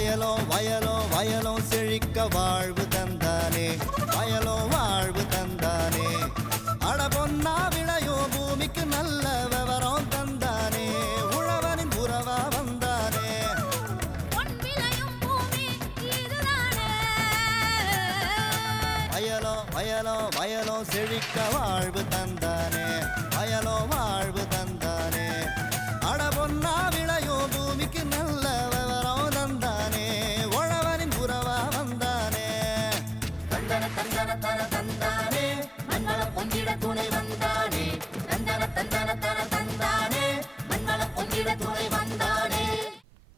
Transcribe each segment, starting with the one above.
வயலோ வயலோ வயலோ செழிக்க வாழ்வு தந்தானே, வயலோ வாழ்வு தந்தானே. அட பொன்னா விளையோ பூமிக்கு நல்ல விவரம் தந்தானே, உழவனின் உறவா வந்தானே. வயலோ வயலோ வயலோ செழிக்க வாழ்வு தந்தானே, வயலோ வாழ்வு தந்தானே. அட பொன்னா விளையோ பூமிக்கு நல்ல விவரம் தந்தானே, உழவனின் உறவா வந்தானே. தந்தன தந்தன தன தந்தானே, மங்களம் பொங்கிட துணை வந்தானே. தந்தன தந்தன தன தந்தானே, மங்களம் பொங்கிட துணை வந்தானே.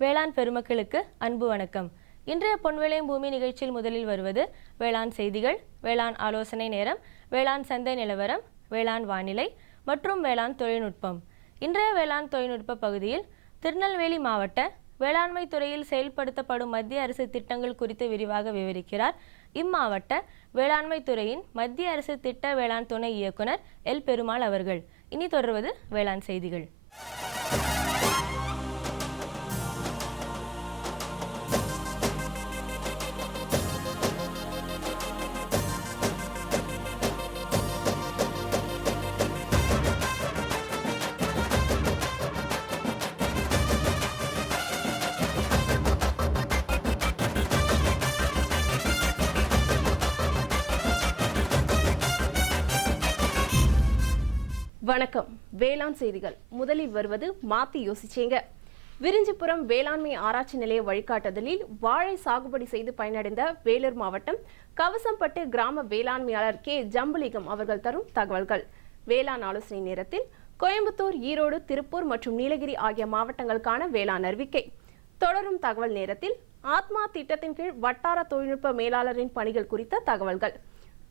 வேளாண் பெருமக்களுக்கு அன்பு வணக்கம். இன்றைய பொன்விளையும் பூமி நிகழ்ச்சியில் முதலில் வருவது வேளாண் செய்திகள், வேளாண் ஆலோசனை நேரம், வேளாண் சந்தை நிலவரம், வேளாண் வானிலை மற்றும் வேளாண் தொழில்நுட்பம். இன்றைய வேளாண் தொழில்நுட்ப பகுதியில் திருநெல்வேலி மாவட்ட வேளாண்மை துறையில் செயல்படுத்தப்படும் மத்திய அரசு திட்டங்கள் குறித்து விரிவாக விவரிக்கிறார் இம்மாவட்ட வேளாண்மை துறையின் மத்திய அரசு திட்ட வேளாண் துணை இயக்குனர் எல் பெருமாள் அவர்கள். இனி தொடர்வது வேளாண் செய்திகள். வணக்கம். வேளாண் செய்திகள். முதலில் வருவது மாத்தி யோசிச்சேங்க. விரிஞ்சிபுரம் வேளாண்மை ஆராய்ச்சி நிலைய வழிகாட்டுதலில் வாழை சாகுபடி செய்து பயனடைந்த வேலூர் மாவட்டம் கவசம்பட்டு கிராம வேளாண்மையாளர் கே ஜம்புலிகம் அவர்கள் தரும் தகவல்கள். வேளாண் ஆலோசனை நேரத்தில் கோயம்புத்தூர், ஈரோடு, திருப்பூர் மற்றும் நீலகிரி ஆகிய மாவட்டங்களுக்கான வேளாண் அறிவிக்கை. தொடரும் தகவல் நேரத்தில் ஆத்மா திட்டத்தின் கீழ் வட்டார தொழில்நுட்ப மேலாளரின் பணிகள் குறித்த தகவல்கள்.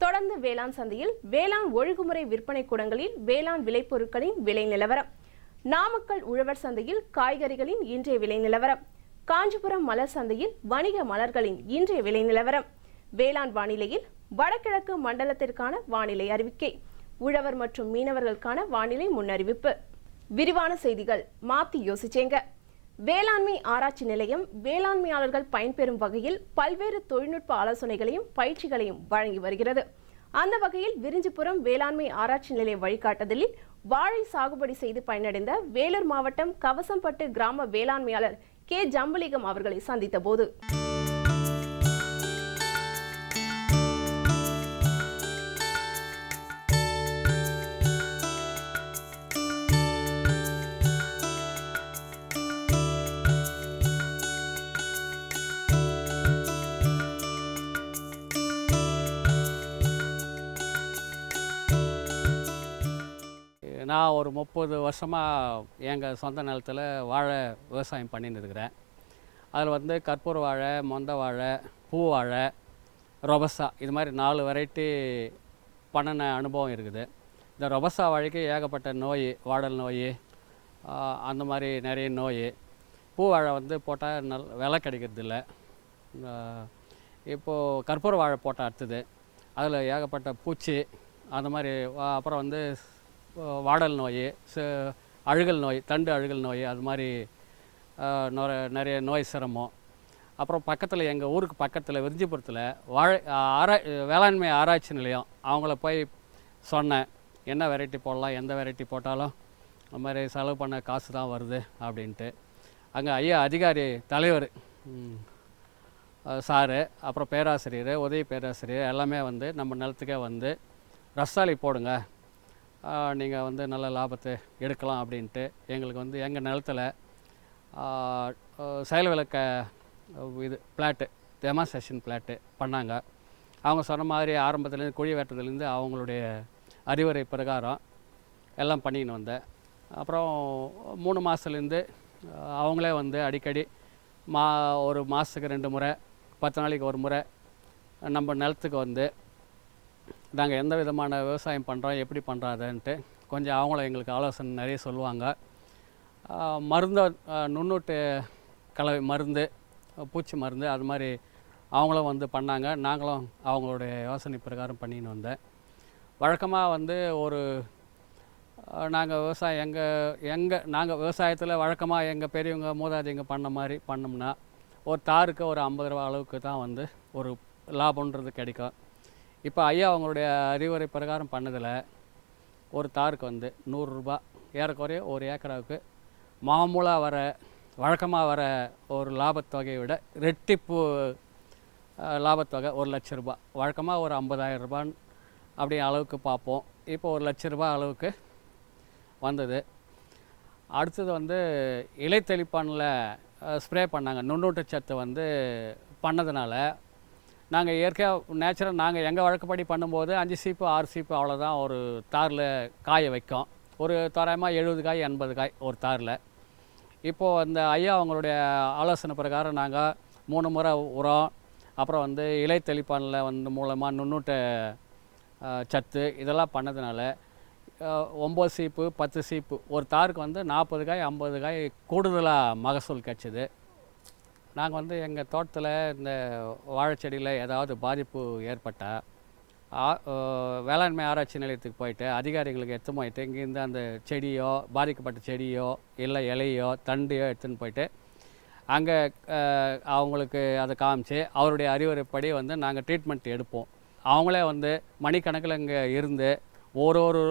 தொடர்ந்து வேளாண் சந்தையில் வேளாண் ஒழுங்குமுறை விற்பனை கூடங்களில் வேளாண் விளைபொருட்களின் விலை நிலவரம். நாமக்கல் உழவர் சந்தையில் காய்கறிகளின் இன்றைய விலை நிலவரம். காஞ்சிபுரம் மலர் சந்தையில் வணிக மலர்களின் இன்றைய விலை நிலவரம். வேளாண் வானிலையில் வடகிழக்கு மண்டலத்திற்கான வானிலை அறிவிக்கை, உழவர் மற்றும் மீனவர்களுக்கான வானிலை முன்னறிவிப்பு. விரிவான செய்திகள். மாத்தி யோசிச்சேங்க. வேளாண்மை ஆராய்ச்சி நிலையம் வேளாண்மையாளர்கள் பயன்பெறும் வகையில் பல்வேறு தொழில்நுட்ப ஆலோசனைகளையும் பயிற்சிகளையும் வழங்கி வருகிறது. அந்த வகையில் விரிஞ்சிபுரம் வேளாண்மை ஆராய்ச்சி நிலைய வழிகாட்டுதலில் வாழை சாகுபடி செய்து பயனடைந்த வேலூர் மாவட்டம் கவசம்பட்டு கிராம வேளாண்மையாளர் கே ஜம்புலிகம் அவர்களை சந்தித்த போது நான் ஒரு 30 வருஷமாக எங்கள் சொந்த நிலத்தில் வாழை விவசாயம் பண்ணின்னு இருக்கிறேன். அதில் வந்து கற்பூர வாழை, மொந்த வாழை, பூ வாழை, ரொபஸா, இது மாதிரி 4 வெரைட்டி பண்ணின அனுபவம் இருக்குது. இந்த ரொபஸா வாழைக்கு ஏகப்பட்ட நோய், வாடல் நோய், அந்த மாதிரி நிறைய நோய். பூ வாழை வந்து போட்டால் விலை கிடைக்கிறதில்ல. இப்போது கற்பூர வாழை போட்டால் அடுத்தது அதில் ஏகப்பட்ட பூச்சி, அந்த மாதிரி. அப்புறம் வந்து வாடல் நோய், அழுகல் நோய், தண்டு அழுகல் நோய், அது மாதிரி நிறைய நோய் சிரமம். அப்புறம் பக்கத்தில் எங்கள் ஊருக்கு பக்கத்தில் விரிஞ்சிபுரத்தில் வேளாண்மை ஆராய்ச்சி நிலையம், அவங்கள போய் சொன்னேன் என்ன வெரைட்டி போடலாம், எந்த வெரைட்டி போட்டாலும் அந்த மாதிரி செலவு பண்ண காசு தான் வருது அப்படின்ட்டு. அங்கே ஐயா அதிகாரி தலைவர் சாரு, அப்புறம் பேராசிரியர், உதவி பேராசிரியர் எல்லாமே வந்து நம்ம நிலத்துக்கே வந்து ரஸ்தாளி போடுங்க, நீங்கள் வந்து நல்ல லாபத்தை எடுக்கலாம் அப்படின்ட்டு எங்களுக்கு வந்து எங்கள் நிலத்தில் செயல் விளக்க இது பிளாட்டு, டெமான்ஸ்ட்ரேஷன் பிளாட்டு பண்ணாங்க. அவங்க சொன்ன மாதிரி ஆரம்பத்துலேருந்து குழி வெட்டுறதுலேருந்து அவங்களுடைய அறிவுரை பிரகாரம் எல்லாம் பண்ணின்னு வந்தேன். அப்புறம் 3 மாதத்துலேருந்து அவங்களே வந்து அடிக்கடி ஒரு மாதத்துக்கு 2 முறை, 10 நாளைக்கு ஒரு முறை நம்ம நிலத்துக்கு வந்து நாங்கள் எந்த விதமான விவசாயம் பண்ணுறோம், எப்படி பண்ணுறாதுன்ட்டு கொஞ்சம் அவங்கள எங்களுக்கு ஆலோசனை நிறைய சொல்லுவாங்க. மருந்து, நுண்ணூட்டு கலவை மருந்து, பூச்சி மருந்து, அது மாதிரி அவங்களும் வந்து பண்ணாங்க. நாங்களும் அவங்களுடைய யோசனை பிரகாரம் பண்ணின்னு வந்தேன். வழக்கமாக வந்து நாங்கள் விவசாயம் நாங்கள் விவசாயத்தில் வழக்கமாக எங்கள் பெரியவங்க மூதாதைங்க பண்ண மாதிரி பண்ணோம்னா ஒரு தாருக்கு ஒரு 50 ரூபா அளவுக்கு தான் வந்து ஒரு லாபம்ன்றது கிடைக்கும். இப்போ ஐயா அவங்களுடைய அறிவுரை பிரகாரம் பண்ணதில் ஒரு தாருக்கு வந்து 100 ரூபா, ஏறக்குறைய ஒரு ஏக்கராவுக்கு மாமூலாக வர வழக்கமாக வர ஒரு லாபத்தொகையை விட ரெட்டிப்பு லாபத்தொகை 1,00,000 ரூபா. வழக்கமாக ஒரு 50,000 ரூபான்னு அப்படி அளவுக்கு பார்ப்போம். இப்போ 1,00,000 ரூபா அளவுக்கு வந்தது. அடுத்தது வந்து இலை தெளிப்பானில் ஸ்ப்ரே பண்ணாங்க. நுண்ணூட்டச்சத்து வந்து பண்ணதுனால நாங்கள் இயற்கையாக நேச்சுரல் நாங்கள் எங்கள் வழக்கப்படி பண்ணும்போது 5 சீப்பு 6 சீப்பு அவ்வளோதான் ஒரு தாரில் காய வைக்கும். ஒரு தோராயமாக 70 காய் 80 காய் ஒரு தாரில். இப்போது அந்த ஐயா அவங்களுடைய ஆலோசனை பிரகாரம் நாங்கள் 3 முறை உரம், அப்புறம் வந்து இலை தெளிப்பானில் வந்து மூலமாக நுண்ணூட்ட சத்து இதெல்லாம் பண்ணதுனால 9 சீப்பு 10 சீப்பு ஒரு தாருக்கு வந்து 40 காய் 50 காய் கூடுதலாக மகசூல் கிடச்சிது. நாங்கள் வந்து எங்கள் தோட்டத்தில் இந்த வாழைச்செடியில் ஏதாவது பாதிப்பு ஏற்பட்டால் வேளாண்மை ஆராய்ச்சி நிலையத்துக்கு போயிட்டு அதிகாரிகளுக்கு எடுத்து போயிட்டு இங்கேருந்து அந்த செடியோ பாதிக்கப்பட்ட செடியோ இல்லை இலையோ தண்டையோ எடுத்துன்னு போயிட்டு அங்கே அவங்களுக்கு அதை காமிச்சு அவருடைய அறிவுரைப்படி வந்து நாங்கள் ட்ரீட்மெண்ட் எடுப்போம். அவங்களே வந்து மணிக்கணக்கில் இங்கே இருந்து ஒரு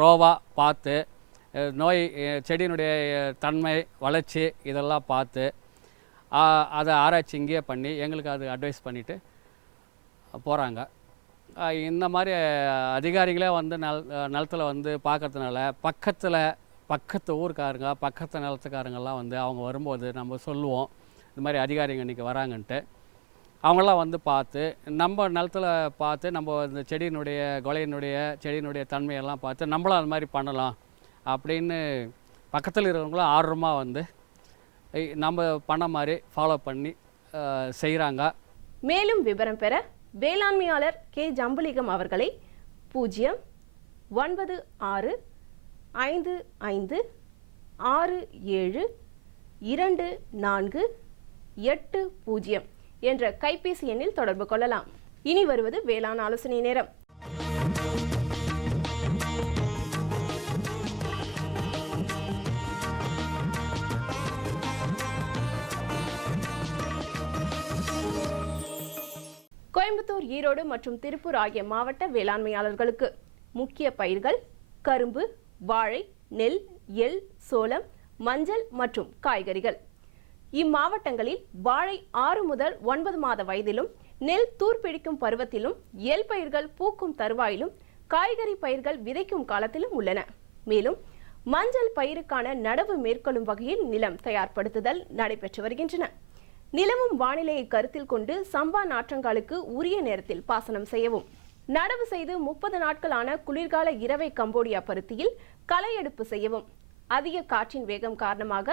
ரோவாக பார்த்து நோய் செடியினுடைய தன்மை வளர்ச்சி இதெல்லாம் பார்த்து அதை ஆராய்ச்சி இங்கேயே பண்ணி எங்களுக்கு அது அட்வைஸ் பண்ணிவிட்டு போகிறாங்க. இந்த மாதிரி அதிகாரிகளே வந்து நிலத்தில் வந்து பார்க்கறதுனால பக்கத்து ஊருக்காரங்க பக்கத்து நிலத்துக்காரங்கெல்லாம் வந்து அவங்க வரும்போது நம்ம சொல்லுவோம் இந்த மாதிரி அதிகாரிங்க இன்றைக்கி வராங்கன்ட்டு. அவங்களாம் வந்து பார்த்து நம்ம நிலத்தில் பார்த்து நம்ம இந்த செடியினுடைய தன்மையெல்லாம் பார்த்து நம்மளும் அது மாதிரி பண்ணலாம் அப்படின்னு பக்கத்தில் இருக்கிறவங்களும் ஆர்வமாக வந்து நம்ம பண்ண மாதிரி ஃபாலோ பண்ணி செய்கிறாங்க. மேலும் விவரம் பெற வேளாண்மையாளர் கே. ஜம்புலிகம் அவர்களை 095567248 என்ற கைபேசி எண்ணில் தொடர்பு கொள்ளலாம். இனி வருவது வேளாண் ஆலோசனை நேரம். கோயம்புத்தூர், ஈரோடு மற்றும் திருப்பூர் ஆகிய மாவட்ட வேளாண்மையாளர்களுக்கு முக்கிய பயிர்கள் கரும்பு, வாழை, நெல், எள், சோளம், மஞ்சள் மற்றும் காய்கறிகள். இம்மாவட்டங்களில் வாழை 6 முதல் 9 மாத வயதிலும், நெல் தூர்பிடிக்கும் பருவத்திலும், எள் பயிர்கள் பூக்கும் தருவாயிலும், காய்கறி பயிர்கள் விதைக்கும் காலத்திலும் உள்ளன. மேலும் மஞ்சள் பயிருக்கான நடவு மேற்கொள்ளும் வகையில் நிலம் தயார்படுத்துதல் நடைபெற்று வருகின்றன. நிலவும் வானிலையை கருத்தில் கொண்டு சம்பா நாற்றங்காலுக்கு உரிய நேரத்தில் பாசனம் செய்யவும். நடவு செய்து 30 நாட்களான குளிர்கால இரவை கம்போடியா பருத்தியில் களை எடுப்பு செய்யவும். அதிக காற்றின் வேகம் காரணமாக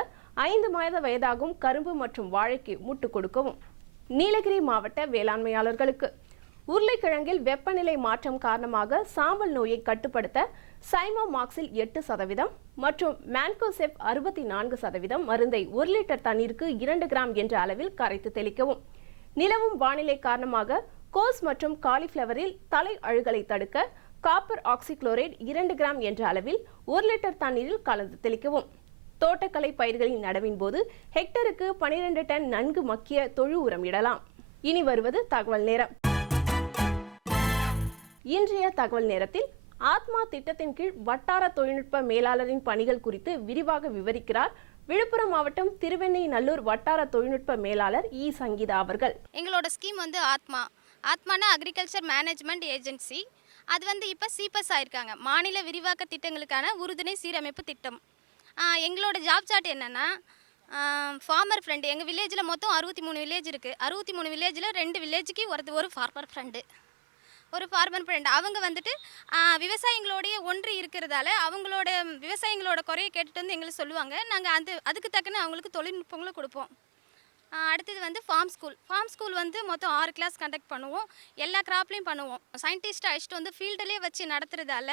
5 மாத வயதாகும் கரும்பு மற்றும் வாழைக்கு முட்டு கொடுக்கவும். நீலகிரி மாவட்ட வேளாண்மையாளர்களுக்கு உருளைக்கிழங்கில் வெப்பநிலை மாற்றம் காரணமாக சாம்பல் நோயை கட்டுப்படுத்த சைமோமாக்சில் 8% மற்றும் மேன்கோசெப் 64% மருந்தை 1 லிட்டர் தண்ணீருக்கு 2 கிராம் என்ற அளவில் கரைத்து தெளிக்கவும். நிலவும் வானிலை காரணமாக கோஸ் மற்றும் காலிஃப்ளவரில் தலை அழுகலை தடுக்க காப்பர் ஆக்சிக்ளோரைடு 2 கிராம் என்ற அளவில் 1 லிட்டர் தண்ணீரில் கலந்து தெளிக்கவும். தோட்டக்கலை பயிர்களின் நடவின் போது ஹெக்டருக்கு 12 டன் நன்கு மக்கிய தொழு உரம் இடலாம். இனி வருவது தகவல் நேரம். இன்றைய தகவல் நேரத்தில் ஆத்மா திட்டத்தின் கீழ் வட்டார தொழில்நுட்ப மேலாளரின் பணிகள் குறித்து விரிவாக விவரிக்கிறார் விழுப்புரம் மாவட்டம் திருவெண்ணெய்நல்லூர் வட்டார தொழில்நுட்ப மேலாளர் இ. சங்கீதா அவர்கள். எங்களோட ஸ்கீம் வந்து ஆத்மானா அக்ரிகல்ச்சர் மேனேஜ்மெண்ட் ஏஜென்சி. அது வந்து இப்போ சிபஸ் ஆயிருக்காங்க, மாநில விரிவாக்க திட்டங்களுக்கான உறுதுணை சீரமைப்பு திட்டம். எங்களோட ஜாப் சார்ட் என்னென்னா, ஃபார்மர் ஃப்ரெண்டு. எங்கள் வில்லேஜில் மொத்தம் 63 வில்லேஜ் இருக்குது. 63 வில்லேஜில் 2 வில்லேஜுக்கு ஒரு ஃபார்மர் ஃப்ரெண்டு. அவங்க வந்துட்டு விவசாயிகளோடைய ஒன்று இருக்கிறதால அவங்களோட விவசாயிகளோட குறையை கேட்டுட்டு வந்து எங்களுக்கு சொல்லுவாங்க. நாங்கள் அதுக்கு தக்கன அவங்களுக்கு தொழில்நுட்பங்களும் கொடுப்போம். அடுத்தது வந்து ஃபார்ம் ஸ்கூல் வந்து மொத்தம் 6 கிளாஸ் கண்டக்ட் பண்ணுவோம். எல்லா கிராப்லேயும் பண்ணுவோம். சயின்டிஸ்ட்டை அழைச்சிட்டு வந்து ஃபீல்டுலேயே வச்சு நடத்துறதால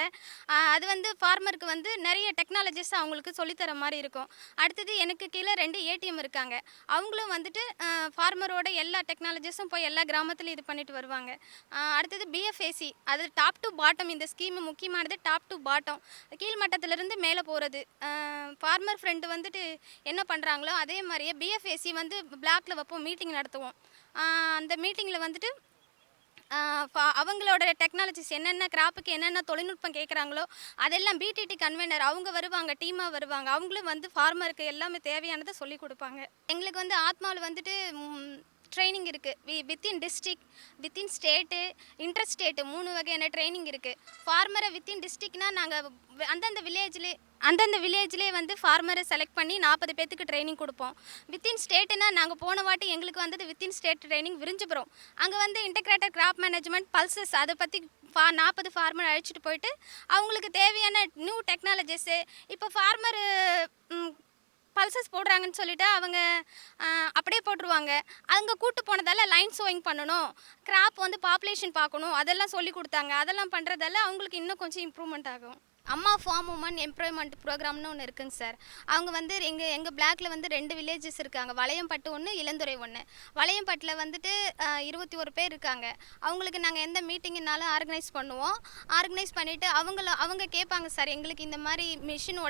அது வந்து ஃபார்மருக்கு வந்து நிறைய டெக்னாலஜிஸ் அவங்களுக்கு சொல்லித்தர மாதிரி இருக்கும். அடுத்தது எனக்கு கீழே 2 ஏடிஎம் இருக்காங்க. அவங்களும் வந்துட்டு ஃபார்மரோட எல்லா டெக்னாலஜிஸும் போய் எல்லா கிராமத்துலையும் இது பண்ணிட்டு வருவாங்க. அடுத்தது பிஎஃப்ஏசி, அது டாப் டு பாட்டம். இந்த ஸ்கீம் முக்கியமானது டாப் டு பாட்டம், கீழ்மட்டத்திலிருந்து மேலே போகிறது. ஃபார்மர் ஃப்ரெண்டு வந்துட்டு என்ன பண்ணுறாங்களோ அதே மாதிரியே பிஎஃப்ஏசி வந்து பிளாக்ல வைப்போம், மீட்டிங் நடத்துவோம். அந்த மீட்டிங்கில் வந்துட்டு அவங்களோட டெக்னாலஜிஸ் என்னென்ன கிராப்புக்கு என்னென்ன தொழில்நுட்பம் கேட்குறாங்களோ அதெல்லாம் பிடிடி கன்வெனர் அவங்க வருவாங்க, டீமாக வருவாங்க. அவங்களும் வந்து ஃபார்மருக்கு எல்லாமே தேவையானதை சொல்லி கொடுப்பாங்க. எங்களுக்கு வந்து ஆத்மாவில் வந்துட்டு ட்ரைனிங் இருக்குது. Within district, within state, inter state 3 வகையான ட்ரைனிங் இருக்குது. ஃபார்மரை வித்தின் டிஸ்ட்ரிக்னால் நாங்கள் அந்தந்த வில்லேஜ்லேயே வந்து ஃபார்மரை செலக்ட் பண்ணி 40 பேத்துக்கு ட்ரைனிங் கொடுப்போம். வித்தின் ஸ்டேட்டுனா நாங்கள் போன வாட்டி எங்களுக்கு வந்தது வித்தின் ஸ்டேட் ட்ரைனிங் விரிஞ்சிபுரம். அங்கே வந்து இன்டெகிரேட்டட் கிராப் மேனேஜ்மெண்ட், பல்சஸ், அதை பற்றி 40 ஃபார்மர் அழைச்சிட்டு போயிட்டு அவங்களுக்கு தேவையான நியூ டெக்னாலஜிஸு, இப்போ ஃபார்மர் பல்சஸ் போடுறாங்கன்னு சொல்லிட்டு அவங்க அப்படியே போட்டுருவாங்க. அங்கே கூட்டு போனதால லைன் சோயிங் பண்ணணும், கிராப் வந்து பாப்புலேஷன் பார்க்கணும், அதெல்லாம் சொல்லி கொடுத்தாங்க. அதெல்லாம் பண்ணுறதால அவங்களுக்கு இன்னும் கொஞ்சம் இம்ப்ரூவ்மெண்ட் ஆகும். அம்மா ஃபார்ம் உமன் எம்ப்ளாய்மெண்ட் ப்ரோக்ராம்னு ஒன்று இருக்குங்க சார். அவங்க வந்து எங்கள் பிளாக்ல வந்து 2 வில்லேஜஸ் இருக்காங்க. வளையம்பட்டு ஒன்று, இளந்துறை ஒன்று. வளையம்பட்டில் வந்துட்டு 21 பேர் இருக்காங்க. அவங்களுக்கு நாங்கள் எந்த மீட்டிங்னாலும் ஆர்கனைஸ் பண்ணுவோம். ஆர்கனைஸ் பண்ணிவிட்டு அவங்க கேட்பாங்க, சார் எங்களுக்கு இந்த மாதிரி மிஷின்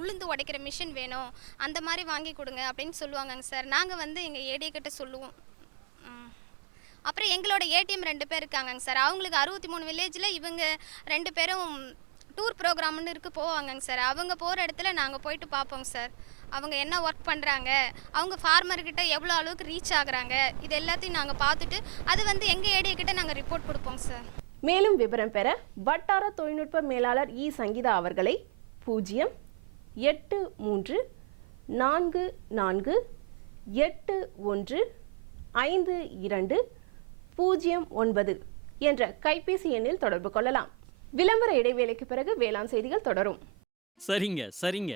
உளுந்து உடைக்கிற மிஷின் வேணும், அந்த மாதிரி வாங்கி கொடுங்க அப்படின்னு சொல்லுவாங்கங்க சார். நாங்கள் வந்து எங்கள் ஏடிஏ கிட்ட சொல்லுவோம். அப்புறம் எங்களோட ஏடிஎம் 2 பேர் இருக்காங்கங்க சார். அவங்களுக்கு 63 வில்லேஜில் இவங்க 2 பேரும் டூர் ப்ரோக்ராம்னு போவாங்கங்க சார். அவங்க போகிற இடத்துல நாங்கள் போயிட்டு பார்ப்போங்க சார். அவங்க என்ன ஒர்க் பண்ணுறாங்க, அவங்க ஃபார்மர்கிட்ட எவ்வளோ அளவுக்கு ரீச் ஆகுறாங்க, இது எல்லாத்தையும் நாங்கள் பார்த்துட்டு அது வந்து எங்கள் ஏடியா கிட்ட நாங்கள் ரிப்போர்ட் கொடுப்போங்க சார். மேலும் விவரம் பெற வட்டார தொழில்நுட்ப மேலாளர் இ சங்கீதா அவர்களை 08348152509 என்ற கைபேசி எண்ணில் தொடர்பு கொள்ளலாம். விளம்பர இடைவேளைக்கு பிறகு வேளாண் செய்திகள் தொடரும். சரிங்க சரிங்க.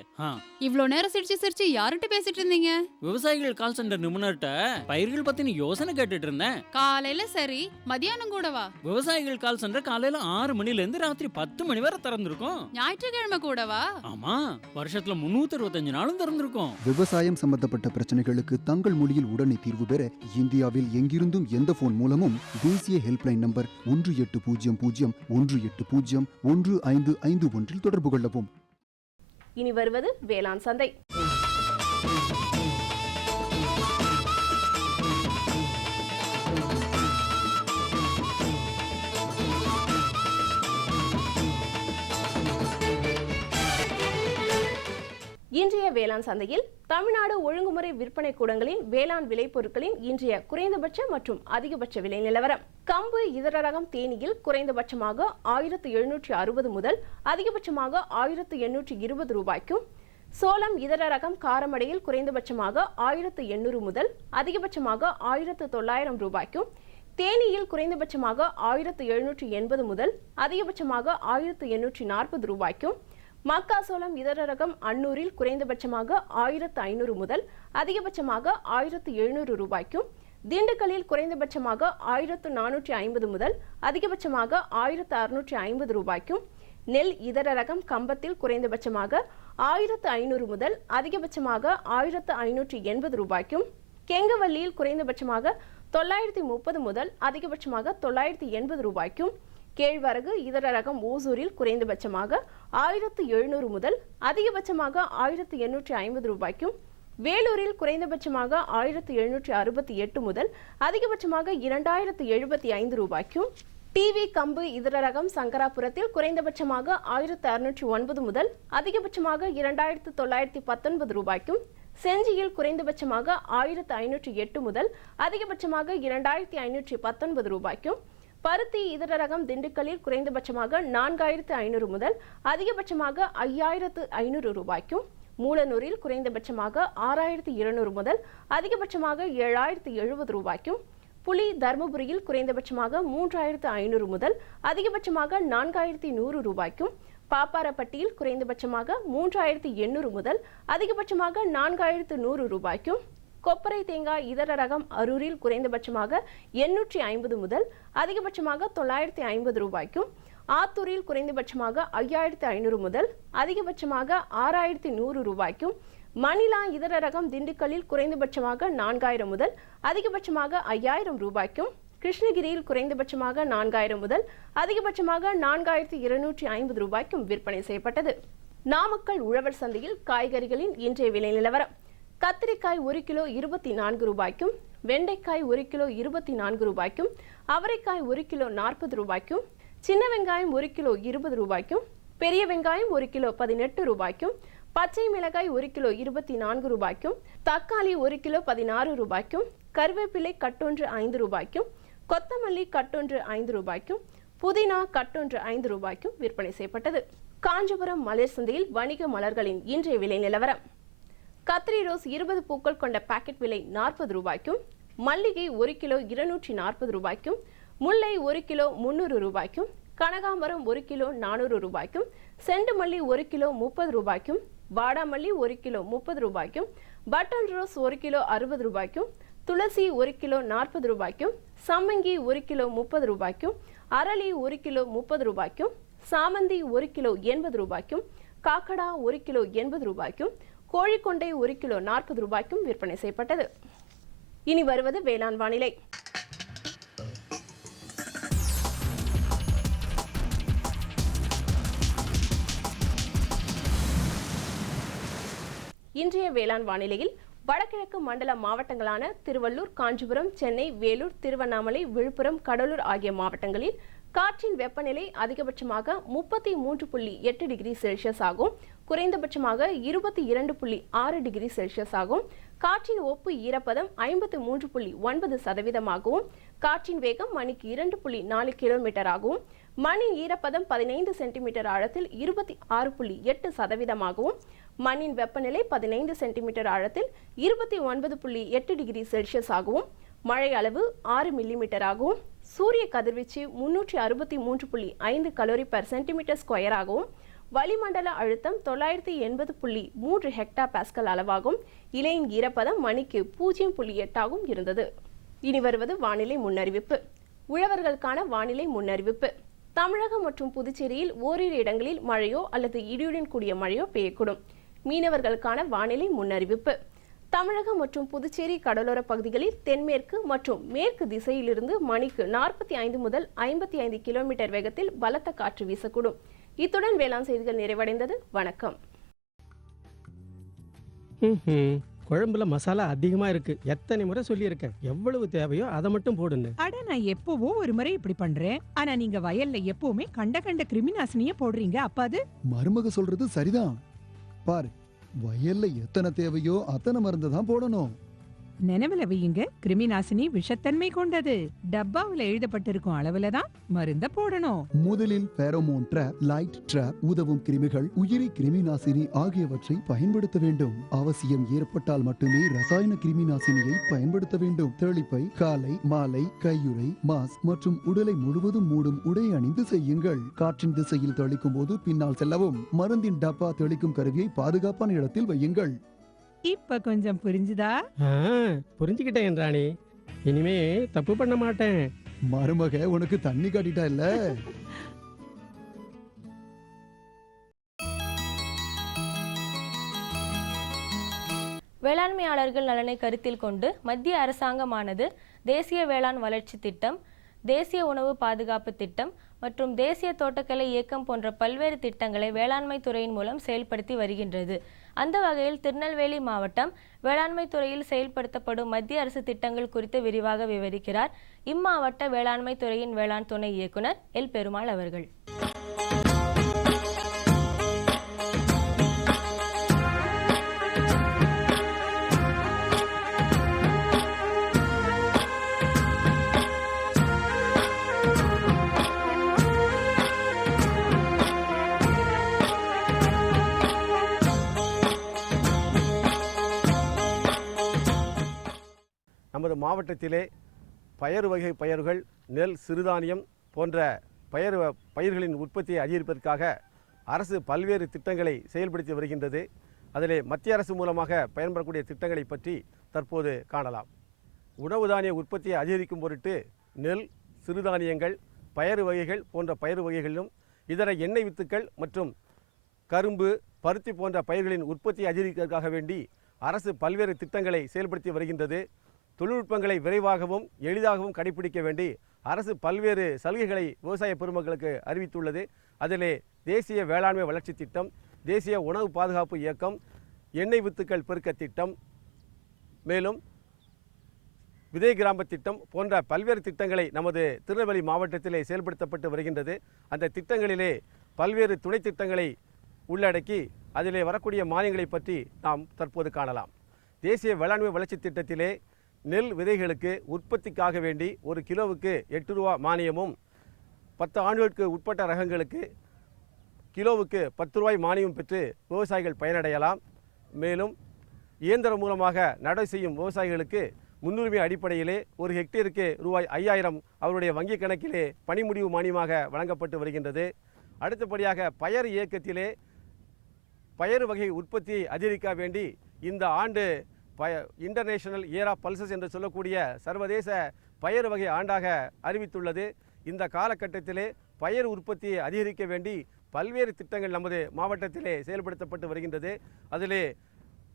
இவ்ளோ நேரம் சிரிச்சு யார்கிட்ட பேசிட்டு இருந்தீங்க? விவசாயிகள் கால் சென்டர் நிபுணர்கிட்ட பயிர்கள் பத்தின யோசனை கேட்டுட்டு இருந்தேன். காலையில சரி, மதியானம் கூடவா? விவசாயிகள் கால் சென்டர் காலையில 6 மணில இருந்து ராத்திரி 10 மணி வரை திறந்திருக்கும். ஞாயிற்றுக்கிழமை கூடவா? ஆமா, வருஷத்துல 365 நாளும் திறந்திருக்கும். விவசாயம் சம்பந்தப்பட்ட பிரச்சனைகளுக்கு தங்கள் மொழியில் உடனே தீர்வு பெற இந்தியாவில் எங்கிருந்தும் எந்த போன் மூலமும் தேசிய ஹெல்ப்லைன் நம்பர் 1800 தொடர்பு கொள்ளவும். இனி வருவது வேளாண் சந்தை. இன்றைய வேளாண் சந்தையில் தமிழ்நாடு ஒழுங்குமுறை விற்பனை கூடங்களின் வேளாண் விளைபொருட்களின் இன்றைய குறைந்தபட்ச மற்றும் அதிகபட்ச விலை நிலவரம். கம்பு இதர ரகம் தேனியில் குறைந்தபட்சமாக 1760 முதல் அதிகபட்சமாக 1820 ரூபாய்க்கும், சோளம் இதர ரகம் காரமடையில் குறைந்தபட்சமாக 1800 முதல் அதிகபட்சமாக 1900 ரூபாய்க்கும், தேனியில் குறைந்தபட்சமாக 1780 முதல் அதிகபட்சமாக 1840 ரூபாய்க்கும், மக்காசோளம் இதர ரகம் அன்னூரில் குறைந்தபட்சமாக 1500 முதல் அதிகபட்சமாக 1700 ரூபாய்க்கும், திண்டுக்கல்லில் குறைந்தபட்சமாக 1450 முதல் அதிகபட்சமாக 1650 ரூபாய்க்கும், நெல் இதர ரகம் கம்பத்தில் குறைந்தபட்சமாக 1500 முதல் அதிகபட்சமாக 1580 ரூபாய்க்கும், கெங்கவல்லியில் குறைந்தபட்சமாக 930 முதல் அதிகபட்சமாக 980 ரூபாய்க்கும், கேழ்வரகு இதர ரகம் ஓசூரில் குறைந்தபட்சமாக 1700 முதல் அதிகபட்சமாக 1850 ரூபாய்க்கும், வேலூரில் குறைந்தபட்சமாக 1768 முதல் அதிகபட்சமாக 2075 ரூபாய்க்கும், டிவி கம்பு இதர ரகம் சங்கராபுரத்தில் குறைந்தபட்சமாக 1609 முதல் அதிகபட்சமாக 2919 ரூபாய்க்கும், செஞ்சியில் குறைந்தபட்சமாக 1508 முதல் அதிகபட்சமாக 2519 ரூபாய்க்கும், பருத்தி இதர ரகம் திண்டுக்கல்லில் குறைந்தபட்சமாக 4500 முதல் அதிகபட்சமாக 5500 ரூபாய்க்கும், மூலனூரில் குறைந்தபட்சமாக 6200 முதல் அதிகபட்சமாக 7070 ரூபாய்க்கும், புலி தர்மபுரியில் குறைந்தபட்சமாக 3500 முதல் அதிகபட்சமாக 4100 ரூபாய்க்கும், பாப்பாரப்பட்டியில் குறைந்தபட்சமாக 3800 முதல் அதிகபட்சமாக 4100 ரூபாய்க்கும், கொப்பரை தேங்காய் இதர ரகம் அரூரில் குறைந்தபட்சமாக 850 முதல் அதிகபட்சமாக 950 ரூபாய்க்கும், ஆத்தூரில் குறைந்தபட்சமாக 5500 முதல் அதிகபட்சமாக 6100 ரூபாய்க்கும், மணிலா இதர ரகம் திண்டுக்கல்லில் குறைந்தபட்சமாக 4000 முதல் அதிகபட்சமாக 5000 ரூபாய்க்கும், கிருஷ்ணகிரியில் குறைந்தபட்சமாக 4000 முதல் அதிகபட்சமாக 4250 ரூபாய்க்கும் விற்பனை செய்யப்பட்டது. நாமக்கல் உழவர் சந்தையில் காய்கறிகளின் இன்றைய விலை நிலவரம். கத்திரிக்காய் 1 கிலோ 24 ரூபாய்க்கும், வெண்டைக்காய் 1 கிலோ 24 ரூபாய்க்கும், அவரைக்காய் 1 கிலோ 40 ரூபாய்க்கும், சின்ன வெங்காயம் 1 கிலோ 20 ரூபாய்க்கும், பெரிய வெங்காயம் 1 கிலோ 18 ரூபாய்க்கும், பச்சை மிளகாய் 1 கிலோ 24 ரூபாய்க்கும், தக்காளி 1 கிலோ 16 ரூபாய்க்கும், கருவேப்பிலை கட்டொன்று 5 ரூபாய்க்கும், கொத்தமல்லி கட்டொன்று 5 ரூபாய்க்கும், புதினா கட்டொன்று 5 ரூபாய்க்கும் விற்பனை செய்யப்பட்டது. காஞ்சிபுரம் மலர் சந்தையில் வணிக மலர்களின் இன்றைய விலை நிலவரம். கத்திரி ரோஸ் 20 பூக்கள் கொண்ட பாக்கெட் விலை 40 ரூபாய்க்கும், மல்லிகை 1 கிலோ 240 ரூபாய்க்கும், முல்லை 1 கிலோ 300 ரூபாய்க்கும், கனகாம்பரம் 1 கிலோ 400 ரூபாய்க்கும், செண்டு மல்லி 1 கிலோ 30 ரூபாய்க்கும், வாடாமல்லி 1 கிலோ 30 ரூபாய்க்கும், பட்டன் ரோஸ் 1 கிலோ 60 ரூபாய்க்கும், துளசி 1 கிலோ 40 ரூபாய்க்கும், சம்மங்கி 1 கிலோ 30 ரூபாய்க்கும், அரளி 1 கிலோ 30 ரூபாய்க்கும், சாமந்தி 1 கிலோ 80 ரூபாய்க்கும், காக்கடா 1 கிலோ 80 ரூபாய்க்கும், கோழிக்கொண்டை 1 கிலோ 40 ரூபாய்க்கும் விற்பனை செய்யப்பட்டது. இனி வருவது வேளாண் வானிலை. இன்றைய வேளாண் வானிலையில் வடகிழக்கு மண்டல மாவட்டங்களான திருவள்ளூர், காஞ்சிபுரம், சென்னை, வேலூர், திருவண்ணாமலை, விழுப்புரம், கடலூர் ஆகிய மாவட்டங்களில் காற்றின் வெப்பநிலை அதிகபட்சமாக 33.8 டிகிரி செல்சியஸ் ஆகும், குறைந்தபட்சமாக 22.6 டிகிரி செல்சியஸ் ஆகும். காற்றின் ஒப்பு ஈரப்பதம் 53.9% காற்றின் வேகம் மணிக்கு 2.4 கிலோமீட்டர் ஆகும். மண்ணின் ஈரப்பதம் 15 சென்டிமீட்டர் ஆழத்தில் 26.8% மண்ணின் வெப்பநிலை 15 சென்டிமீட்டர் ஆழத்தில் 29.8 டிகிரி செல்சியஸ் ஆகவும், மழை அளவு 6 மில்லிமீட்டர் ஆகவும், சூரிய கதிர்வீச்சு 363.5 கலோரி பெர் சென்டிமீட்டர் ஸ்கொயர் ஆகவும், வளிமண்டல அழுத்தம் 980.3 ஹெக்டா பாஸ்கல் அளவாகும். இலையின் ஈரப்பதம் மணிக்கு 0.8 ஆகவும் இருந்தது. இனி வருவது வானிலை முன்னறிவிப்பு. உழவர்களுக்கான வானிலை முன்னறிவிப்பு. தமிழகம் மற்றும் புதுச்சேரியில் ஓரிரு இடங்களில் மழையோ அல்லது இடியுடன் கூடிய மழையோ பெய்யக்கூடும். மீனவர்களுக்கான வானிலை முன்னறிவிப்பு. தமிழகம் மற்றும் புதுச்சேரி கடலோர பகுதிகளில் தென்மேற்கு மற்றும் மேற்கு திசையிலிருந்து மணிக்கு 45 முதல் 55 கிலோமீட்டர் வேகத்தில் பலத்த காற்று வீசக்கூடும். இத்துடன் வேளாண் செய்திகள் நிறைவடைந்தது. வணக்கம். குழம்புல மசாலா அதிகமா இருக்கு. எத்தனை முறை சொல்லியிருக்கேன், எவ்வளவு தேவையோ அதை மட்டும் போடுன்னு. அட, நான் எப்பவோ ஒரு முறை இப்படி பண்றேன். ஆனா நீங்க வயல்ல எப்பவுமே கண்ட கிருமிநாசினிய போடுறீங்க. அப்ப அது மருமக சொல்றது சரிதான். பாரு, வயல்ல எத்தனை தேவையோ அத்தனை மருந்து தான் போடணும். நினைவுல வையுங்க, கிருமிநாசினி விஷத்தன்மை கொண்டது. டப்பாவுல எழுதப்பட்டிருக்கும் அளவுல தான் மருந்த போடணும். முதலில் பேரோமோன் ட்ராப், லைட் ட்ராப், உதவும் கிருமிகள், உயிரி கிருமிநாசினி ஆகியவற்றை பயன்படுத்த வேண்டும். அவசியம் ஏற்பட்டால் மட்டுமே ரசாயன கிருமிநாசினியை பயன்படுத்த வேண்டும். தெளிப்பை காலை, மாலை, கையுறை, மாஸ்க் மற்றும் உடலை முழுவதும் மூடும் உடை அணிந்து செய்யுங்கள். காற்றின் திசையில் தெளிக்கும் போது பின்னால் செல்லவும். மருந்தின் டப்பா தெளிக்கும் கருவியை பாதுகாப்பான இடத்தில் வையுங்கள். இப்ப கொஞ்சம் புரிஞ்சுதா? புரிஞ்சுக்கிட்டேன் என்றாணி. இனிமே தப்பு பண்ண மாட்டேன். மருமக உனக்கு தண்ணி காட்டிட்டா இல்ல. வேளாண்மையாளர்கள் நலனை கருத்தில் கொண்டு மத்திய அரசாங்கமானது தேசிய வேளாண் வளர்ச்சி திட்டம், தேசிய உணவு பாதுகாப்பு திட்டம் மற்றும் தேசிய தோட்டக்கலை இயக்கம் போன்ற பல்வேறு திட்டங்களை வேளாண்மை துறையின் மூலம் செயல்படுத்தி வருகின்றது. அந்த வகையில் திருநெல்வேலி மாவட்டம் வேளாண்மை துறையில் செயல்படுத்தப்படும் மத்திய அரசு திட்டங்கள் குறித்து விரிவாக விவரிக்கிறார் இம்மாவட்ட வேளாண்மை துறையின் வேளாண் துணை இயக்குனர் எல் பெருமாள் அவர்கள். நமது மாவட்டத்திலே பயறு வகை பயிர்கள், நெல், சிறுதானியம் போன்ற பயிர்களின் உற்பத்தியை அதிகரிப்பதற்காக அரசு பல்வேறு திட்டங்களை செயல்படுத்தி வருகின்றது. அதிலே மத்திய அரசு மூலமாக பயன்படக்கூடிய திட்டங்களை பற்றி தற்போது காணலாம். உணவு தானிய உற்பத்தியை அதிகரிக்கும் பொருட்டு நெல், சிறுதானியங்கள், பயறு வகைகள் போன்ற பயிர் வகைகளிலும் இதர எண்ணெய் வித்துக்கள் மற்றும் கரும்பு, பருத்தி போன்ற பயிர்களின் உற்பத்தியை அதிகரிப்பதற்காக வேண்டி அரசு பல்வேறு திட்டங்களை செயல்படுத்தி வருகின்றது. தொழில்நுட்பங்களை விரைவாகவும் எளிதாகவும் கடைபிடிக்க வேண்டி அரசு பல்வேறு சலுகைகளை விவசாய பெருமக்களுக்கு அறிவித்துள்ளது. அதிலே தேசிய வேளாண்மை வளர்ச்சி திட்டம், தேசிய உணவு பாதுகாப்பு இயக்கம், எண்ணெய் வித்துக்கள் பெருக்க திட்டம், மேலும் விதை கிராம திட்டம் போன்ற பல்வேறு திட்டங்களை நமது திருநெல்வேலி மாவட்டத்திலே செயல்படுத்தப்பட்டு வருகின்றது. அந்த திட்டங்களிலே பல்வேறு துணை திட்டங்களை உள்ளடக்கி அதிலே வரக்கூடிய மானியங்களை பற்றி நாம் தற்போது காணலாம். தேசிய வேளாண்மை வளர்ச்சி திட்டத்திலே நெல் விதைகளுக்கு உற்பத்திக்காக வேண்டி ஒரு கிலோவுக்கு 8 ரூபா மானியமும் 10 ஆண்டுகளுக்கு உட்பட்ட ரகங்களுக்கு கிலோவுக்கு 10 ரூபாய் மானியம் பெற்று விவசாயிகள் பயனடையலாம். மேலும் இயந்திரம் மூலமாக நடவு செய்யும் விவசாயிகளுக்கு முன்னுரிமை அடிப்படையிலே ஒரு ஹெக்டேருக்கு ரூபாய் 5000 அவருடைய வங்கி கணக்கிலே பணிமுடிவு மானியமாக வழங்கப்பட்டு வருகின்றது. அடுத்தபடியாக பயறு இயக்கத்திலே பயறு வகை உற்பத்தியை அதிகரிக்க வேண்டி இந்த ஆண்டு இன்டர்நேஷனல் இயர் ஆஃப் பல்சஸ் என்று சொல்லக்கூடிய சர்வதேச பயறு வகை ஆண்டாக அறிவித்துள்ளது. இந்த காலகட்டத்திலே பயறு உற்பத்தியை அதிகரிக்க வேண்டி பல்வேறு திட்டங்கள் நமது மாவட்டத்திலே செயல்படுத்தப்பட்டு வருகின்றது. அதிலே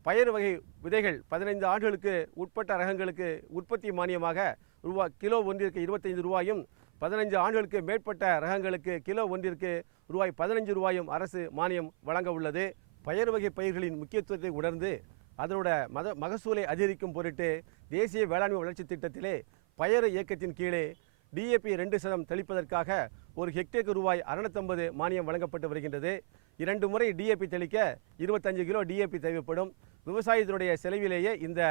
பயறு வகை விதைகள் 15 ஆண்டுகளுக்கு உட்பட்ட ரகங்களுக்கு உற்பத்தி மானியமாக கிலோ ஒன்றிற்கு 25 ரூபாயும் 15 ஆண்டுகளுக்கு மேற்பட்ட ரகங்களுக்கு கிலோ ஒன்றிற்கு ரூபாய் 15 ரூபாயும் அரசு மானியம் வழங்க உள்ளது. பயறு வகை பயிர்களின் முக்கியத்துவத்தை உணர்ந்து அதனோட மகசூலை அதிகரிக்கும் பொருட்டு தேசிய வேளாண்மை வளர்ச்சி திட்டத்திலே பயறு இயக்கத்தின் கீழே டிஏபி 2% தெளிப்பதற்காக ஒரு ஹெக்டேருக்கு ரூபாய் 650 மானியம் வழங்கப்பட்டு வருகின்றது. 2 முறை டிஏபி தெளிக்க 25 கிலோ டிஏபி தேவைப்படும். விவசாயத்தினுடைய செலவிலேயே இந்த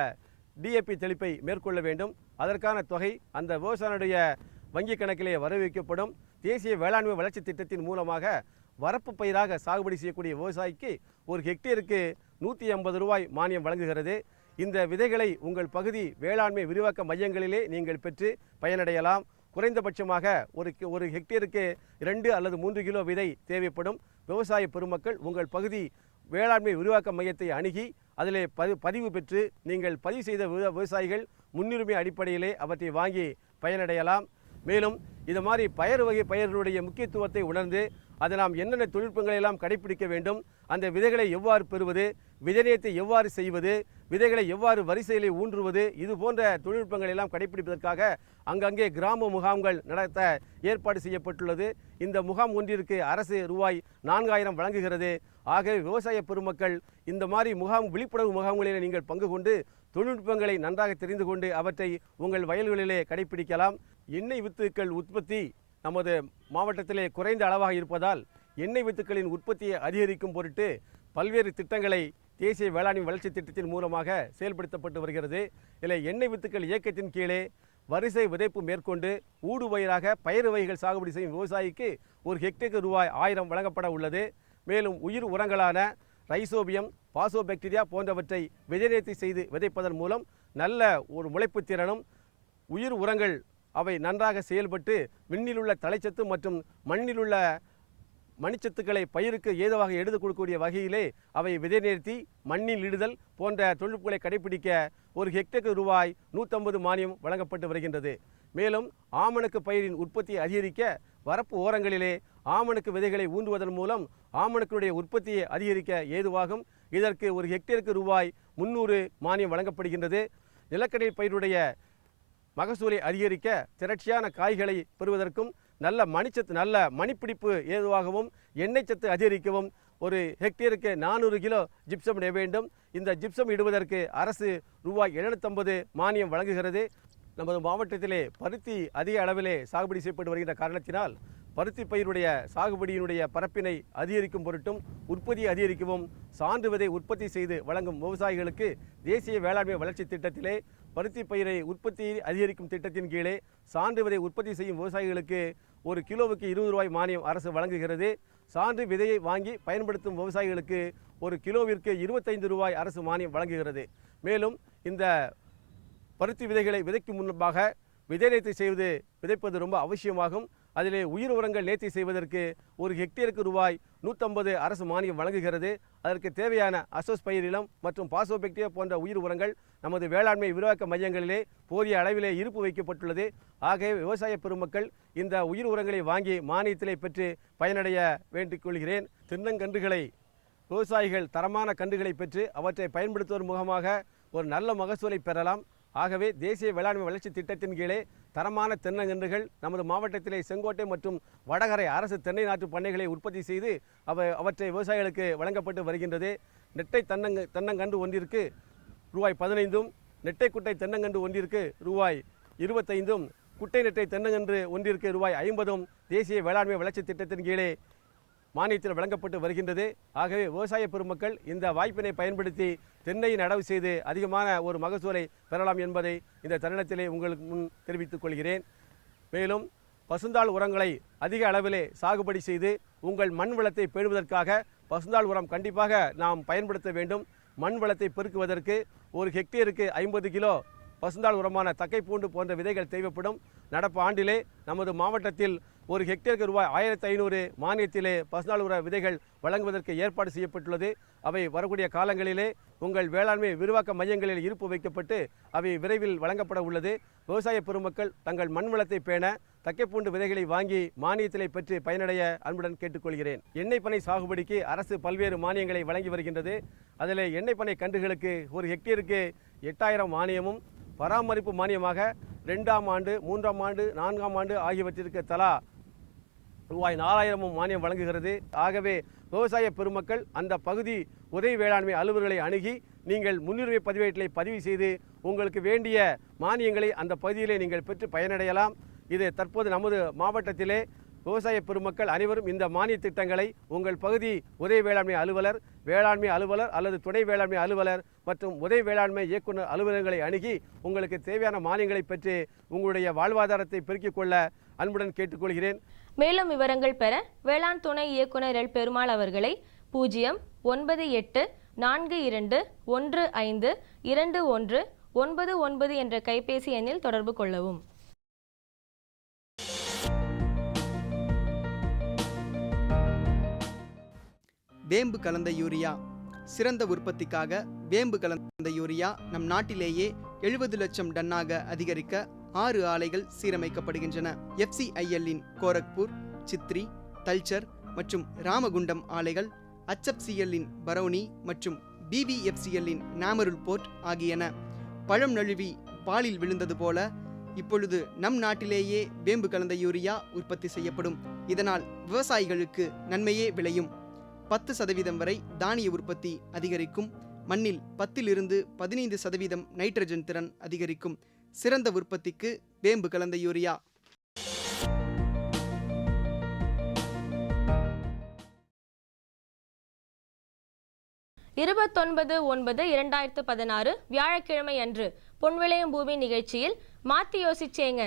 டிஏபி தெளிப்பை மேற்கொள்ள வேண்டும். அதற்கான தொகை அந்த விவசாயினுடைய வங்கி கணக்கிலே வரவைக்கப்படும். தேசிய வேளாண்மை வளர்ச்சி திட்டத்தின் மூலமாக வரப்பு பயிராக சாகுபடி செய்யக்கூடிய விவசாயிக்கு ஒரு ஹெக்டேருக்கு 150 ரூபாய் மானியம் வழங்குகிறது. இந்த விதைகளை உங்கள் பகுதி வேளாண்மை விரிவாக்க மையங்களிலே நீங்கள் பெற்று பயனடையலாம். குறைந்தபட்சமாக ஒரு ஹெக்டேருக்கு 2 அல்லது 3 கிலோ விதை தேவைப்படும். விவசாய பெருமக்கள் உங்கள் பகுதி வேளாண்மை விரிவாக்க மையத்தை அணுகி அதிலே பதிவு பெற்று நீங்கள் பதிவு செய்த விவசாயிகள் முன்னுரிமை அடிப்படையிலே அவற்றை வாங்கி பயனடையலாம். மேலும் இது மாதிரி பயறு வகை பயிர்களுடைய முக்கியத்துவத்தை உணர்ந்து அதை நாம் என்னென்ன தொழில்நுட்பங்களை எல்லாம் கடைபிடிக்க வேண்டும், அந்த விதைகளை எவ்வாறு பெறுவது, விதைநேயத்தை எவ்வாறு செய்வது, விதைகளை எவ்வாறு வரிசையிலே ஊன்றுவது, இது போன்ற தொழில்நுட்பங்களை எல்லாம் கடைபிடிப்பதற்காக அங்கங்கே கிராம முகாம்கள் நடத்த ஏற்பாடு செய்யப்பட்டுள்ளது. இந்த முகாம் ஒன்றிற்கு அரசு ரூபாய் 4000 வழங்குகிறது. ஆகவே விவசாய பெருமக்கள் இந்த மாதிரி விழிப்புணர்வு முகாம்களிலே நீங்கள் பங்கு கொண்டு தொழில்நுட்பங்களை நன்றாக தெரிந்து கொண்டு அவற்றை உங்கள் வயல்களிலே கடைபிடிக்கலாம். எண்ணெய் வித்துக்கள் உற்பத்தி நமது மாவட்டத்திலே குறைந்த அளவாக இருப்பதால் எண்ணெய் வித்துக்களின் உற்பத்தியை அதிகரிக்கும் பொருட்டு பல்வேறு திட்டங்களை தேசிய வேளாண்மை வளர்ச்சி திட்டத்தின் மூலமாக செயல்படுத்தப்பட்டு வருகிறது. இதில் எண்ணெய் வித்துக்கள் இயக்கத்தின் கீழே வரிசை விதைப்பு மேற்கொண்டு ஊடுபயிராக பயறு வகைகள் சாகுபடி செய்யும் விவசாயிக்கு ஒரு ஹெக்டேருக்கு ரூபாய் 1000 வழங்கப்பட உள்ளது. மேலும் உயிர் உரங்களான ரைசோபியம், பாசோபாக்டீரியா போன்றவற்றை விதைநேர்த்தி செய்து விதைப்பதன் மூலம் நல்ல ஒரு முளைப்பு திறனும் உயிர் உரங்கள் அவை நன்றாக செயல்பட்டு விண்ணிலுள்ள தலைச்சத்து மற்றும் மண்ணிலுள்ள மணிச்சத்துக்களை பயிருக்கு ஏதுவாக எடுத்து கொடுக்கக்கூடிய வகையிலே அவை விதைநேர்த்தி மண்ணில் இடுதல் போன்ற தொழில்நுட்பங்களை கடைபிடிக்க ஒரு ஹெக்டேருக்கு ரூபாய் 150 மானியம் வழங்கப்பட்டு வருகின்றது. மேலும் ஆமணக்கு பயிரின் உற்பத்தியை அதிகரிக்க வரப்பு ஓரங்களிலே ஆமணக்கு விதைகளை ஊன்றுவதன் மூலம் ஆமணக்குடைய உற்பத்தியை அதிகரிக்க ஏதுவாகும். இதற்கு ஒரு ஹெக்டேருக்கு ரூபாய் 300 மானியம் வழங்கப்படுகின்றது. நிலக்கடலை பயிருடைய மகசூலை அதிகரிக்க திரட்சியான காய்களை பெறுவதற்கும் நல்ல மணிப்பிடிப்பு ஏதுவாகவும் எண்ணெய் சத்து அதிகரிக்கவும் ஒரு ஹெக்டேருக்கு 400 கிலோ ஜிப்சம் இட வேண்டும். இந்த ஜிப்சம் இடுவதற்கு அரசு ரூபாய் 750 மானியம் வழங்குகிறது. நமது மாவட்டத்திலே பருத்தி அதிக அளவிலே சாகுபடி செய்யப்பட்டு வருகின்ற காரணத்தினால் பருத்தி பயிருடைய சாகுபடியினுடைய பரப்பினை அதிகரிக்கும் பொருட்டும் உற்பத்தியை அதிகரிக்கவும் சான்று விதை உற்பத்தி செய்து வழங்கும் விவசாயிகளுக்கு தேசிய வேளாண்மை வளர்ச்சி திட்டத்திலே பருத்தி பயிரை உற்பத்தியை அதிகரிக்கும் திட்டத்தின் கீழே சான்று விதை உற்பத்தி செய்யும் விவசாயிகளுக்கு ஒரு கிலோவுக்கு 20 ரூபாய் மானியம் அரசு வழங்குகிறது. சான்று விதையை வாங்கி பயன்படுத்தும் விவசாயிகளுக்கு ஒரு கிலோவிற்கு 25 ரூபாய் அரசு மானியம் வழங்குகிறது. மேலும் இந்த பருத்தி விதைகளை விதைக்கும் முன்பாக விதை நேர்த்தி செய்வது விதைப்பது ரொம்ப அவசியமாகும். அதிலே உயிர் உரங்கள் நேர்த்தி செய்வதற்கு ஒரு ஹெக்டேருக்கு ரூபாய் 150 அரசு மானியம் வழங்குகிறது. அதற்கு தேவையான அசோஸ்பைரிலம் மற்றும் பாசோபாக்டீரியா போன்ற உயிர் உரங்கள் நமது வேளாண்மை விரிவாக்க மையங்களிலே போதிய அளவிலே இருப்பு வைக்கப்பட்டுள்ளது. ஆகவே விவசாய பெருமக்கள் இந்த உயிர் உரங்களை வாங்கி மானியத்திலே பெற்று பயனடைய வேண்டிக் கொள்கிறேன். தென்னங்கன்றுகளை விவசாயிகள் தரமான கன்றுகளை பெற்று அவற்றை பயன்படுத்துவதன் மூலமாக ஒரு நல்ல மகசூலை பெறலாம். ஆகவே தேசிய வேளாண்மை வளர்ச்சி திட்டத்தின் கீழே தரமான தென்னங்கன்றுகள் நமது மாவட்டத்திலே செங்கோட்டை மற்றும் வடகரை அரசு தென்னை நாற்று பண்ணைகளை உற்பத்தி செய்து அவற்றை விவசாயிகளுக்கு வழங்கப்பட்டு வருகின்றது. நெட்டை தென்னங்கன்று ஒன்றிற்கு ரூபாய் 15ம் நெட்டை குட்டை தென்னங்கன்று ஒன்றிற்கு ரூபாய் 25, குட்டை நெட்டை தென்னங்கன்று ஒன்றிற்கு ரூபாய் 50 தேசிய வேளாண்மை வளர்ச்சி திட்டத்தின் கீழே மானியத்தில் வழங்கப்பட்டு வருகின்றது. ஆகவே விவசாய பெருமக்கள் இந்த வாய்ப்பினை பயன்படுத்தி தென்னை நடவு செய்து அதிகமான ஒரு மகசூலை பெறலாம் என்பதை இந்த தருணத்திலே உங்களுக்கு முன் தெரிவித்துக் கொள்கிறேன். மேலும் பசுந்தாள் உரங்களை அதிக அளவிலே சாகுபடி செய்து உங்கள் மண் வளத்தை பேணுவதற்காக பசுந்தாள் உரம் கண்டிப்பாக நாம் பயன்படுத்த வேண்டும். மண் வளத்தை பெருக்குவதற்கு ஒரு ஹெக்டேருக்கு 50 கிலோ பசுந்தாள் உரமான தக்கைப்பூண்டு போன்ற விதைகள் தேவைப்படும். நடப்பு ஆண்டிலே நமது மாவட்டத்தில் ஒரு ஹெக்டேருக்கு ரூபாய் 1500 மானியத்திலே பசுந்தாள் உர விதைகள் வழங்குவதற்கு ஏற்பாடு செய்யப்பட்டுள்ளது. அவை வரக்கூடிய காலங்களிலே உங்கள் வேளாண்மை விரிவாக்க மையங்களில் இருப்பு வைக்கப்பட்டு அவை விரைவில் வழங்கப்பட உள்ளது. விவசாய பெருமக்கள் தங்கள் மண் வளத்தை பேண தக்கைப்பூண்டு விதைகளை வாங்கி மானியத்திலே பெற்று பயனடைய அன்புடன் கேட்டுக்கொள்கிறேன். எண்ணெய் பனை சாகுபடிக்கு அரசு பல்வேறு மானியங்களை வழங்கி வருகின்றது. அதில் எண்ணெய் பனை கன்றுகளுக்கு ஒரு ஹெக்டேருக்கு 8000 மானியமும், பராமரிப்பு மானியமாக 2ஆம் ஆண்டு, 3ஆம் ஆண்டு, 4ஆம் ஆண்டு ஆகியவற்றிற்கு தலா ரூபாய் 4000 மானியம் வழங்குகிறது. ஆகவே விவசாய பெருமக்கள் அந்த பகுதி உதவி வேளாண்மை அலுவலர்களை அணுகி நீங்கள் முன்னுரிமை பதிவேட்டிலை பதிவு செய்து உங்களுக்கு வேண்டிய மானியங்களை அந்த பகுதியிலே நீங்கள் பெற்று பயனடையலாம். இது தற்போது நமது மாவட்டத்திலே விவசாய பெருமக்கள் அனைவரும் இந்த மானிய திட்டங்களை உங்கள் பகுதி உதவி வேளாண்மை அலுவலர், வேளாண்மை அலுவலர் அல்லது துணை வேளாண்மை அலுவலர் மற்றும் உதவி வேளாண்மை இயக்குநர் அலுவலகங்களை அணுகி உங்களுக்கு தேவையான மானியங்களை பெற்று உங்களுடைய வாழ்வாதாரத்தை பெருக்கிக் கொள்ள அன்புடன் கேட்டுக்கொள்கிறேன். மேலும் விவரங்கள் பெற வேளாண் துணை இயக்குனர் எல் பெருமாள் அவர்களை 09842152199 என்ற கைபேசி எண்ணில் தொடர்பு கொள்ளவும். வேம்பு கலந்த யூரியா. சிறந்த உற்பத்திக்காக வேம்பு கலந்த யூரியா நம் நாட்டிலேயே 70 லட்சம் டன்னாக அதிகரிக்க 6 ஆலைகள் சீரமைக்கப்படுகின்றன. FCIL-இன் கோரக்பூர், சித்ரி, தல்ச்சர் மற்றும் ராமகுண்டம் ஆலைகள், HFCL-இன் பரௌனி மற்றும் BVFCL-இன் நாமருல் போர்ட் ஆகியன. பழம் நழுவி பாலில் விழுந்தது போல இப்பொழுது நம் நாட்டிலேயே வேம்பு கலந்த யூரியா உற்பத்தி செய்யப்படும். இதனால் விவசாயிகளுக்கு நன்மையே விளையும். 10% வரை தானிய உற்பத்தி அதிகரிக்கும். மண்ணில் 10 to 15% நைட்ரஜன் திறன் அதிகரிக்கும். சிறந்த உற்பத்திக்கு வேம்பு கலந்த யூரியா. (29/9/2016) வியாழக்கிழமை அன்று பொன்விளையும் பூமி நிகழ்ச்சியில் மாத்தி யோசிச்சேங்க.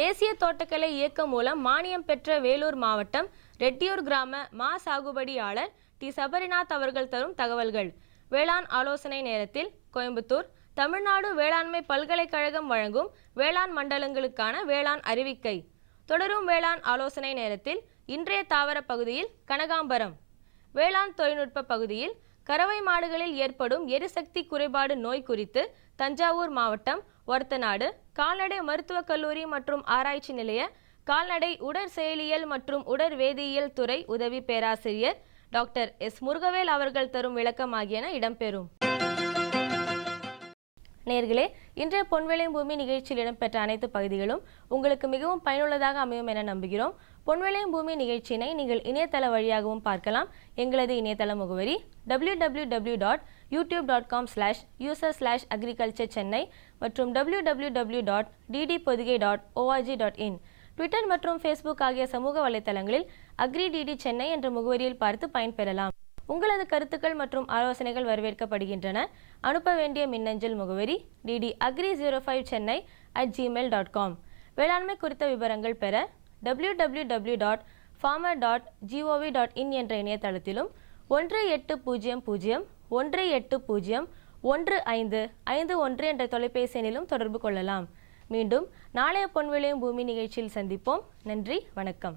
தேசிய தோட்டக்கலை இயக்கம் மூலம் மானியம் பெற்ற வேலூர் மாவட்டம் ரெட்டியூர் கிராம மா சாகுபடியாளர் டி. சபரிநாத் அவர்கள் தரும் தகவல்கள். வேளாண் ஆலோசனை நேரத்தில் கோயம்புத்தூர் தமிழ்நாடு வேளாண்மை பல்கலைக்கழகம் வழங்கும் வேளாண் மண்டலங்களுக்கான வேளாண் அறிவிக்கை. தொடரும் வேளாண் ஆலோசனை நேரத்தில் இன்றைய தாவர பகுதியில் கனகாம்பரம், வேளாண் தொழில்நுட்ப பகுதியில் கறவை மாடுகளில் ஏற்படும் எரிசக்தி குறைபாடு நோய் குறித்து தஞ்சாவூர் மாவட்டம் ஒரத்தநாடு கால்நடை மருத்துவக் கல்லூரி மற்றும் ஆராய்ச்சி நிலைய கால்நடை உடற்செயலியல் மற்றும் உடற்வேதியியல் துறை உதவி பேராசிரியர் டாக்டர் எஸ். முருகவேல் அவர்கள் தரும் விளக்கம் ஆகியன இடம்பெறும். நேர்களே, இன்றைய பொன்விளையும் பூமி நிகழ்ச்சியில் இடம்பெற்ற அனைத்து பகுதிகளும் உங்களுக்கு மிகவும் பயனுள்ளதாக அமையும் என நம்புகிறோம். பொன்விளையும் பூமி நிகழ்ச்சியினை நீங்கள் இணையதள வழியாகவும் பார்க்கலாம். எங்களது இணையதள முகவரி www.youtube.com/user/agriculture-chennai மற்றும் www.ddpodigai.org.in. ட்விட்டர் மற்றும் ஃபேஸ்புக் ஆகிய சமூக வலைத்தளங்களில் அக்ரி-டிடி சென்னை என்ற முகவரியில் பார்த்து பயன்பெறலாம். உங்களது கருத்துக்கள் மற்றும் ஆலோசனைகள் வரவேற்கப்படுகின்றன. அனுப்ப வேண்டிய மின்னஞ்சல் முகவரி ddagri05chennai@gmail.com. வேளாண்மை குறித்த விவரங்கள் பெற www.farmer.gov.in என்ற இணையதளத்திலும் 1800-180-1551 என்ற தொலைபேசி எண்ணிலும் தொடர்பு கொள்ளலாம். மீண்டும் நாளைய பொன்விளையும் பூமி நிகழ்ச்சியில் சந்திப்போம். நன்றி, வணக்கம்.